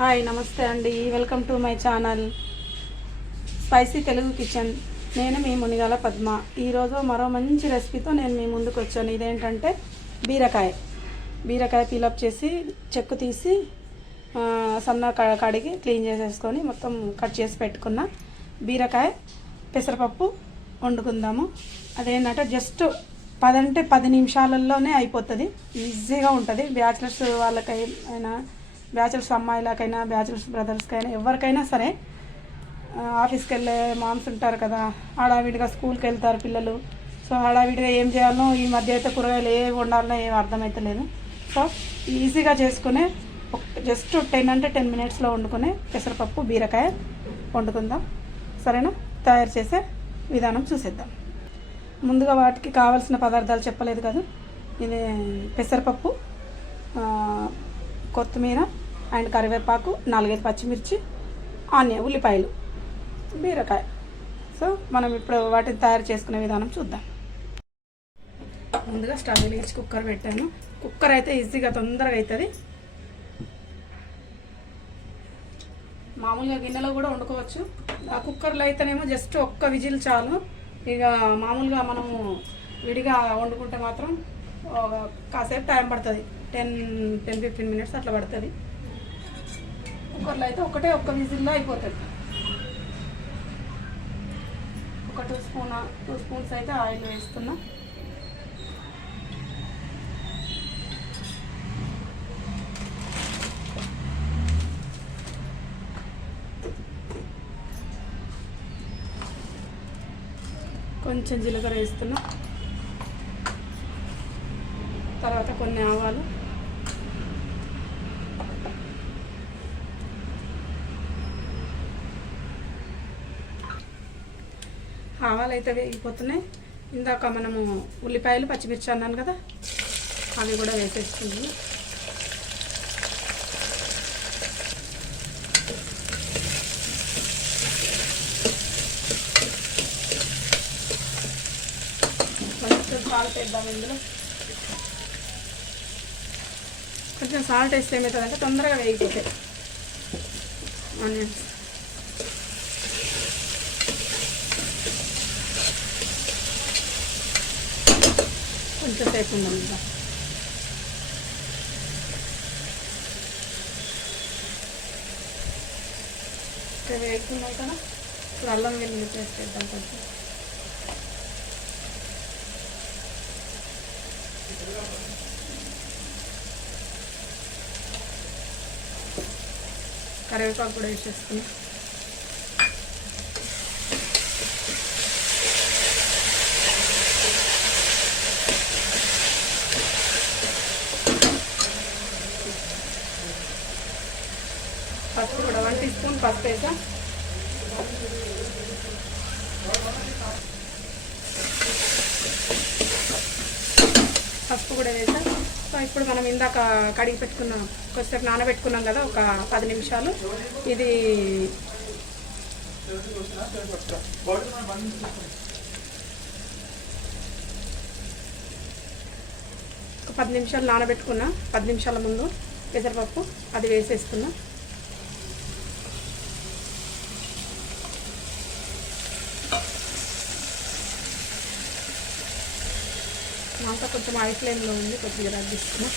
Hi నమస్తే అండి, welcome to my channel spicy Telugu kitchen. నేను మీ మునిగాల పద్మ. ఈరోజు మరో మంచి రెసిపీతో నేను మీ ముందుకు వచ్చాను. ఇదేంటంటే బీరకాయ పీలప్ చేసి చెక్కు తీసి సన్న కడిగి క్లీన్ చేసేసుకొని మొత్తం కట్ చేసి పెట్టుకున్న బీరకాయ పెసరపప్పు వండుకుందాము. అదేంటంటే జస్ట్ 10 నిమిషాలలోనే అయిపోతుంది, ఈజీగా ఉంటుంది. బ్యాచిలర్స్ వాళ్ళకైనా, బ్యాచిలర్స్ అమ్మాయిలకైనా, బ్యాచిలర్స్ బ్రదర్స్కైనా, ఎవరికైనా సరే. ఆఫీస్కి వెళ్ళే మామ్స్ ఉంటారు కదా, హడావిడిగా స్కూల్కి వెళ్తారు పిల్లలు. సో హడావిడిగా ఏం చేయాలో ఈ మధ్య అయితే కూరగాయలు ఏ వండాలనో ఏం అర్థమవుతలేదు. సో ఈజీగా చేసుకునే జస్ట్ 10 మినిట్స్లో వండుకునే పెసరపప్పు బీరకాయ వండుకుందాం. సరేనా? తయారు చేసే విధానం చూసేద్దాం. ముందుగా వాటికి కావాల్సిన పదార్థాలు చెప్పలేదు కదా. ఇది పెసరపప్పు, కొత్తిమీర అండ్ కరివేపాకు, 4-5 పచ్చిమిర్చి, ఆనియన్, ఉల్లిపాయలు, బీరకాయ. సో మనం ఇప్పుడు వాటిని తయారు చేసుకునే విధానం చూద్దాం. ముందుగా స్టవ్ వెలిగించి కుక్కర్ పెట్టాను. కుక్కర్ అయితే ఈజీగా తొందరగా అవుతుంది. మామూలుగా గిన్నెలో కూడా వండుకోవచ్చు. ఆ కుక్కర్లో అయితేనేమో జస్ట్ ఒక్క విజిల్ చాలు. ఇక మామూలుగా మనము విడిగా వండుకుంటే మాత్రం కాసేపు టైం పడుతుంది, 10-15 మినిట్స్ అట్లా పడుతుంది. కుక్కర్లో అయితే ఒక్క విజిల్లో అయిపోతుంది. ఒక 2 స్పూన్స్ అయితే ఆయిల్ వేస్తున్నా. కొంచెం జీలకర్ర వేస్తున్నా. తర్వాత కొన్ని ఆవాలు, ఆవాలు అయితే వేగిపోతున్నాయి. ఇందాక మనము ఉల్లిపాయలు పచ్చిమిర్చి అన్నాను కదా, అవి కూడా వేసేస్తుంది. కొంచెం సాల్ట్ వేద్దాం. ఇందులో కొంచెం సాల్ట్ వేస్తే ఏమవుతుందంటే తొందరగా వేగిపోతాయి ఆనియన్స్. కొంచెం సేపు ఉందాం. ఇంకా వేగుతున్నాయి కదా, ఇప్పుడు అల్లం వెల్లుల్లి పేస్ట్ వేద్దాం. కొంచెం కరివేపాకు కూడా వేసేసుకుని పసుపు కూడా 1 టీ స్పూన్ పసుపు వేసా. పసుపు కూడా వేసా. సో ఇప్పుడు మనం ఇందాక కడిగి పెట్టుకున్నాం, కొద్దిసేపు నానబెట్టుకున్నాం కదా, ఒక 10 నిమిషాలు. ఇది ఒక 10 నిమిషాలు నానబెట్టుకున్నా. 10 నిమిషాల ముందు పెసరపప్పు అది వేసేసుకున్నా. అంతా కొంచెం హై ఫ్లేమ్లో ఉంది, కొద్దిగా తగ్గిస్తున్నా.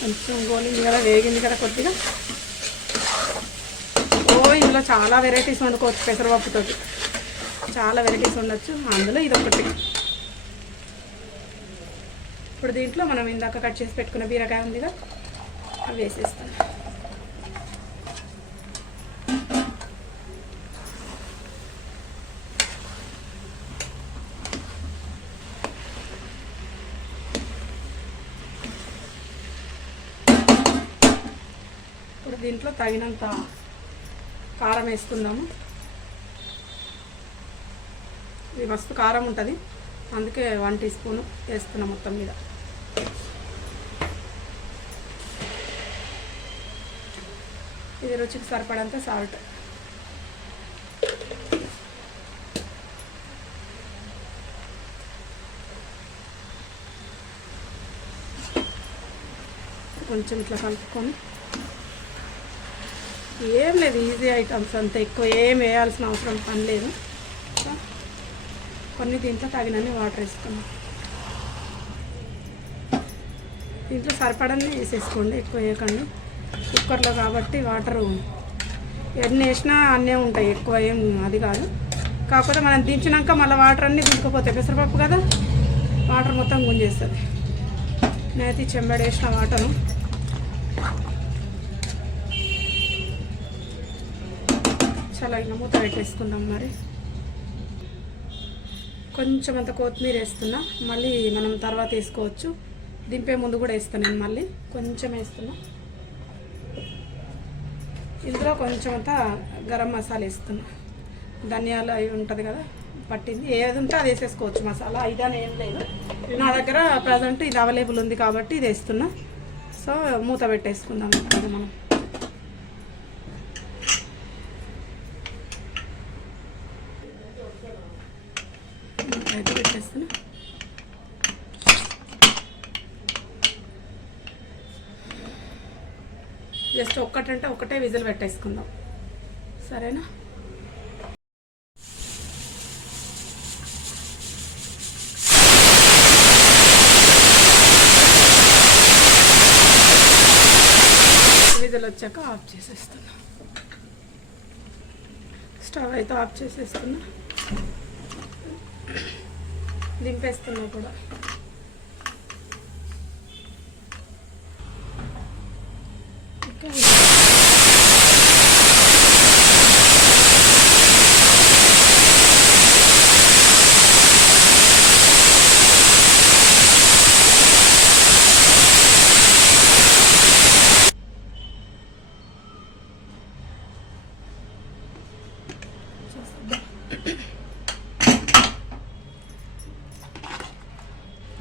కొంచెం గోలింది కదా, వేగింది కదా కొద్దిగా. ఇందులో చాలా వెరైటీస్ వండుకోవచ్చు పెసరపప్పుతోటి, చాలా వెరైటీస్ ఉండొచ్చు. అందులో ఇదొకటి. ఇప్పుడు దీంట్లో మనం ఇందాక కట్ చేసి పెట్టుకున్న బీరకాయ ఉందిగా, అవి వేసేస్తాం. ఇప్పుడు దీంట్లో తగినంత కారం వేసుకుందాము. ఇది మస్తు కారం ఉంటుంది, అందుకే 1 టీ స్పూన్ వేస్తున్నా మొత్తం మీద. ఇది రుచికి సరిపడంత సాల్ట్. కొంచెం ఇట్లా కలుపుకొని, ఏం లేదు, ఈజీ ఐటమ్స్, అంత ఎక్కువ ఏం వేయాల్సిన అవసరం పని లేదు. కొన్ని దీంట్లో తగినన్ని వాటర్ వేసుకున్నాం. దీంట్లో సరిపడని వేసేసుకోండి, ఎక్కువ వేయకండి. కుక్కర్లో కాబట్టి వాటరు ఎన్ని వేసినా అన్నీ ఉంటాయి, ఎక్కువ ఏం అది కాదు. కాకపోతే మనం దించినాక మళ్ళీ వాటర్ అన్నీ దించుకుపోతాయి, పెసరపప్పు కదా, వాటర్ మొత్తం గుంజేస్తుంది. నేనైతే చెంబడేసిన వాటరు చాలా ఇంకా మూత పెట్టేసుకుందాం. మరి కొంచెం అంత కొత్తిమీర వేస్తున్నా, మళ్ళీ మనం తర్వాత వేసుకోవచ్చు. దింపే ముందు కూడా వేస్తాను నేను, మళ్ళీ కొంచెం వేస్తున్నా. ఇందులో కొంచెం అంతా గరం మసాలా వేస్తున్నా, ధనియాలు అవి ఉంటుంది కదా పట్టింది, ఏది ఉంటే అది వేసేసుకోవచ్చు మసాలా. ఇదని ఏం లేదు, నా దగ్గర ప్రజెంట్ ఇది అవైలబుల్ ఉంది కాబట్టి ఇది వేస్తున్నా. సో మూత పెట్టేసుకుందాం ఇప్పుడు మనం. అయితే పెట్టేస్తున్నా. జస్ట్ ఒక్కటంటే ఒకటే విజిల్ పెట్టేసుకుందాం, సరేనా? విజిల్ వచ్చాక ఆఫ్ చేసేస్తున్నా. స్టవ్ అయితే ఆఫ్ చేసేస్తున్నా, దింపేస్తున్నా కూడా.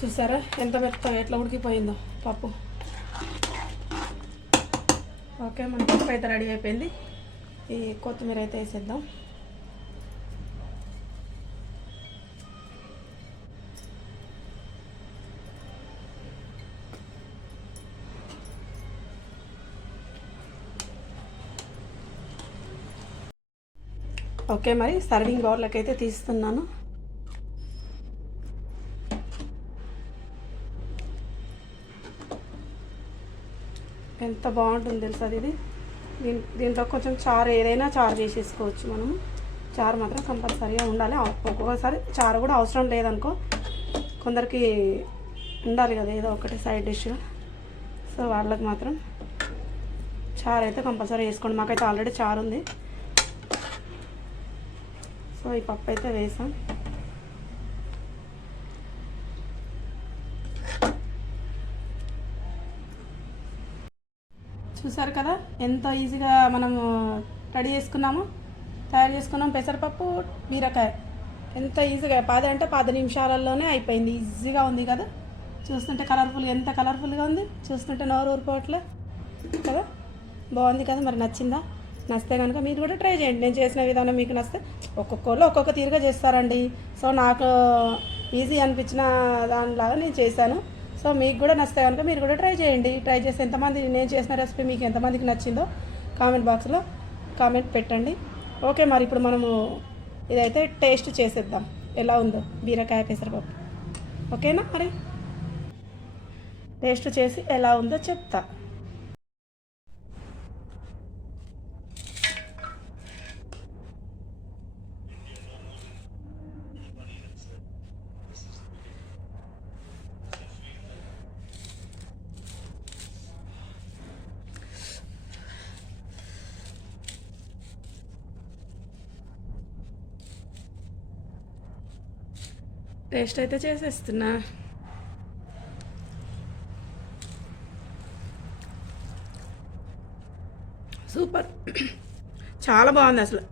చూసారా ఎంత మెత్తగా ఎట్లా ఉడికిపోయిందో పప్పు. ఓకే, మన పప్పు అయితే రెడీ అయిపోయింది. ఈ కొత్తిమీర అయితే వేసేద్దాం. ఓకే, మరి సర్వింగ్ బౌల్లోకి అయితే తీస్తున్నాను. ఎంత బాగుంటుంది తెలుసా ఇది. దీంట్లో కొంచెం చారు, ఏదైనా చారు చేసేసుకోవచ్చు మనము. చారు మాత్రం కంపల్సరీగా ఉండాలి. ఒక్కొక్కసారి చారు కూడా అవసరం లేదనుకో, కొందరికి ఉండాలి కదా ఏదో ఒకటి సైడ్ డిష్గా. సో వాళ్ళకి మాత్రం చారు అయితే కంపల్సరీ వేసుకోండి. మాకైతే ఆల్రెడీ చారు ఉంది. సో ఈ పప్పు అయితే వేసాం. చూసారు కదా ఎంత ఈజీగా మనము రెడీ చేసుకున్నాము, తయారు చేసుకున్నాం. పెసరపప్పు బీరకాయ ఎంత ఈజీగా 10 నిమిషాలలోనే అయిపోయింది. ఈజీగా ఉంది కదా, చూస్తుంటే కలర్ఫుల్గా, ఎంత కలర్ఫుల్గా ఉంది, చూస్తుంటే నోరు ఊరిపోవట్లే కదా. బాగుంది కదా. మరి నచ్చిందా? నచ్చితే కనుక మీరు కూడా ట్రై చేయండి. నేను చేసిన విధానం మీకు నచ్చితే, ఒక్కొక్కళ్ళు ఒక్కొక్క తీరుగా చేస్తారండి. సో నాకు ఈజీ అనిపించిన దానిలాగా నేను చేశాను. సో మీకు కూడా నచ్చితే కనుక మీరు కూడా ట్రై చేయండి. ట్రై చేసి ఎంతమంది నేను చేసిన రెసిపీ మీకు ఎంతమందికి నచ్చిందో కామెంట్ బాక్స్లో కామెంట్ పెట్టండి. ఓకే, మరి ఇప్పుడు మనము ఇదైతే టేస్ట్ చేసేద్దాం ఎలా ఉందో బీరకాయ పెసరపప్పు. ఓకేనా? మరి టేస్ట్ చేసి ఎలా ఉందో చెప్తా. టేస్ట్ అయితే చేసేస్తున్నా. సూపర్, చాలా బాగుంది, అసలు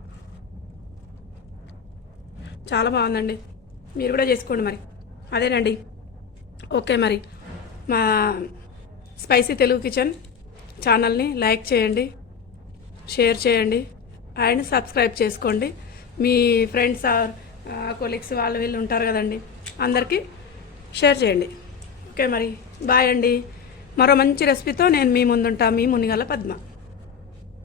చాలా బాగుందండి. మీరు కూడా చేసుకోండి మరి. అదేనండి. ఓకే, మరి మా స్పైసీ తెలుగు కిచెన్ ఛానల్ని లైక్ చేయండి, షేర్ చేయండి అండ్ సబ్స్క్రైబ్ చేసుకోండి. మీ ఫ్రెండ్స్ ఆర్ కొలీగ్స్ వాళ్ళు వీళ్ళు ఉంటారు కదండి, అందరికీ షేర్ చేయండి. ఓకే మరి బాయ్ అండి. మరో మంచి రెసిపీతో నేను మీ ముందుంటా. మీ మునిగల పద్మ.